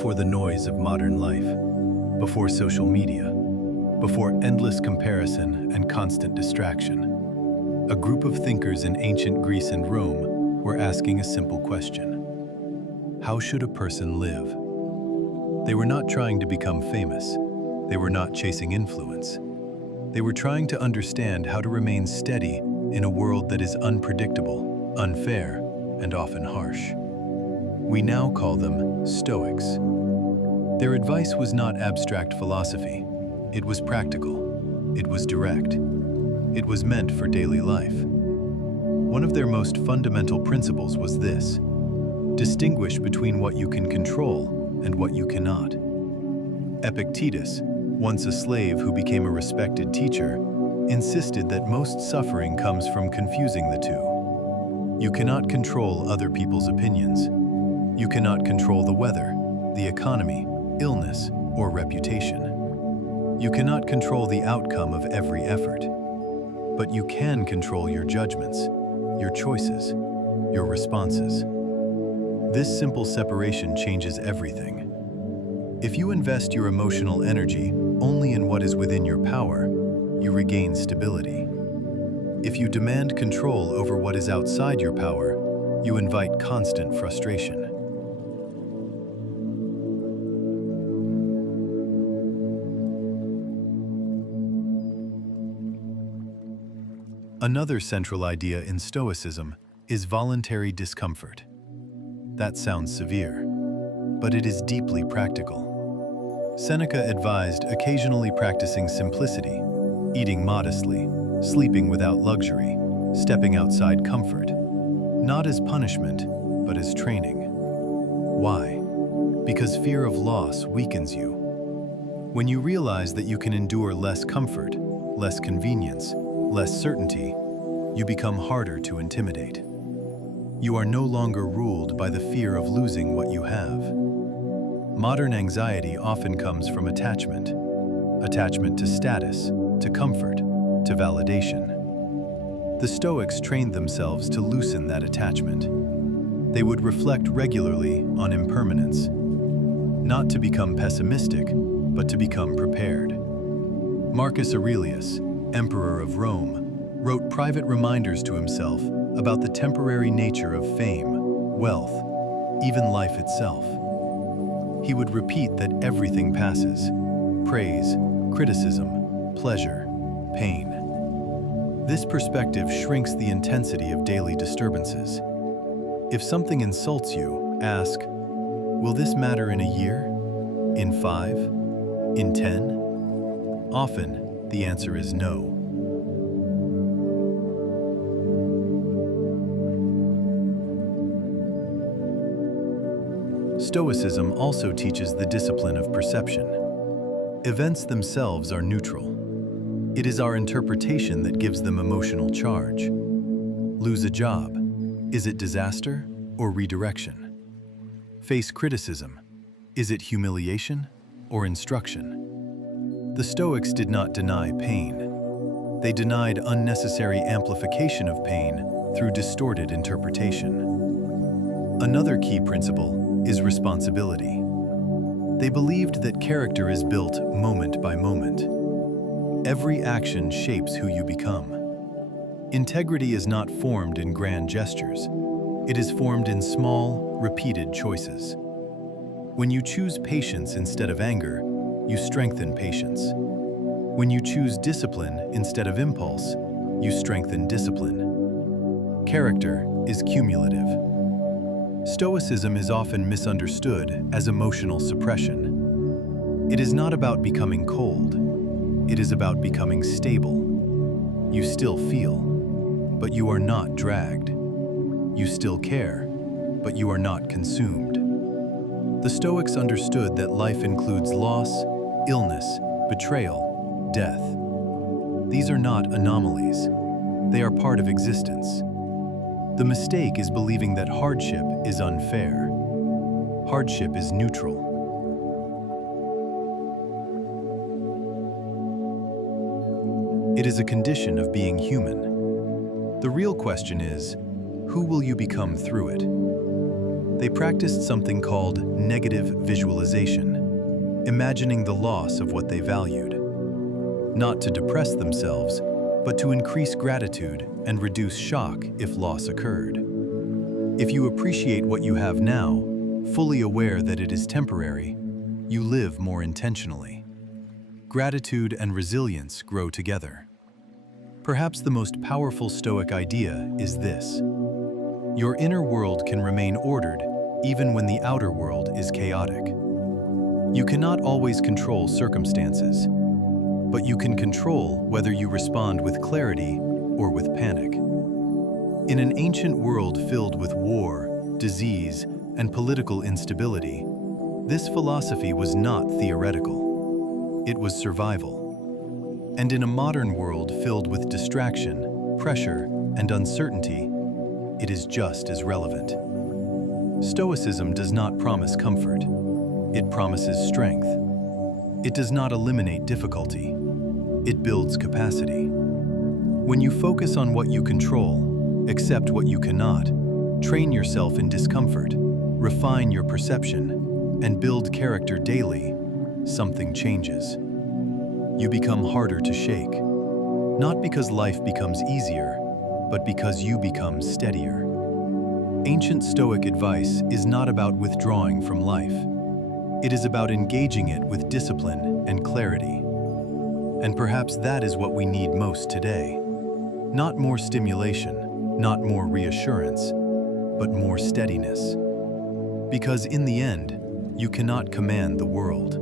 before the noise of modern life, before social media, before endless comparison and constant distraction. A group of thinkers in ancient Greece and Rome were asking a simple question: how should a person live? They were not trying to become famous. They were not chasing influence. They were trying to understand how to remain steady in a world that is unpredictable, unfair, and often harsh. We now call them Stoics. Their advice was not abstract philosophy. It was practical. It was direct. It was meant for daily life. One of their most fundamental principles was this: distinguish between what you can control and what you cannot. Epictetus, once a slave who became a respected teacher, insisted that most suffering comes from confusing the two. You cannot control other people's opinions. You cannot control the weather, the economy, illness, or reputation. You cannot control the outcome of every effort. But you can control your judgments, your choices, your responses. This simple separation changes everything. If you invest your emotional energy only in what is within your power, you regain stability. If you demand control over what is outside your power, you invite constant frustration. Another central idea in Stoicism is voluntary discomfort. That sounds severe, but it is deeply practical. Seneca advised occasionally practicing simplicity, eating modestly, sleeping without luxury, stepping outside comfort, not as punishment, but as training. Why? Because fear of loss weakens you. When you realize that you can endure less comfort, less convenience, less certainty, you become harder to intimidate. You are no longer ruled by the fear of losing what you have. Modern anxiety often comes from attachment to status, to comfort, to validation. The Stoics trained themselves to loosen that attachment. They would reflect regularly on impermanence, not to become pessimistic, but to become prepared. Marcus Aurelius, Emperor of Rome, wrote private reminders to himself about the temporary nature of fame, wealth, even life itself. He would repeat that everything passes: praise, criticism, pleasure, pain. This perspective shrinks the intensity of daily disturbances. If something insults you, ask, will this matter in a year? In 5? In 10? Often, the answer is no. Stoicism also teaches the discipline of perception. Events themselves are neutral. It is our interpretation that gives them emotional charge. Lose a job. Is it disaster or redirection? Face criticism. Is it humiliation or instruction? The Stoics did not deny pain. They denied unnecessary amplification of pain through distorted interpretation. Another key principle is responsibility. They believed that character is built moment by moment. Every action shapes who you become. Integrity is not formed in grand gestures. It is formed in small, repeated choices. When you choose patience instead of anger, you strengthen patience. When you choose discipline instead of impulse, you strengthen discipline. Character is cumulative. Stoicism is often misunderstood as emotional suppression. It is not about becoming cold. It is about becoming stable. You still feel, but you are not dragged. You still care, but you are not consumed. The Stoics understood that life includes loss, illness, betrayal, death. These are not anomalies. They are part of existence. The mistake is believing that hardship is unfair. Hardship is neutral. It is a condition of being human. The real question is, who will you become through it? They practiced something called negative visualization, imagining the loss of what they valued. Not to depress themselves, but to increase gratitude and reduce shock if loss occurred. If you appreciate what you have now, fully aware that it is temporary, you live more intentionally. Gratitude and resilience grow together. Perhaps the most powerful Stoic idea is this: your inner world can remain ordered even when the outer world is chaotic. You cannot always control circumstances, but you can control whether you respond with clarity or with panic. In an ancient world filled with war, disease, and political instability, this philosophy was not theoretical. It was survival. And in a modern world filled with distraction, pressure, and uncertainty, it is just as relevant. Stoicism does not promise comfort. It promises strength. It does not eliminate difficulty. It builds capacity. When you focus on what you control, accept what you cannot, train yourself in discomfort, refine your perception, and build character daily, something changes. You become harder to shake, not because life becomes easier, but because you become steadier. Ancient Stoic advice is not about withdrawing from life. It is about engaging it with discipline and clarity. And perhaps that is what we need most today. Not more stimulation, not more reassurance, but more steadiness. Because in the end, you cannot command the world.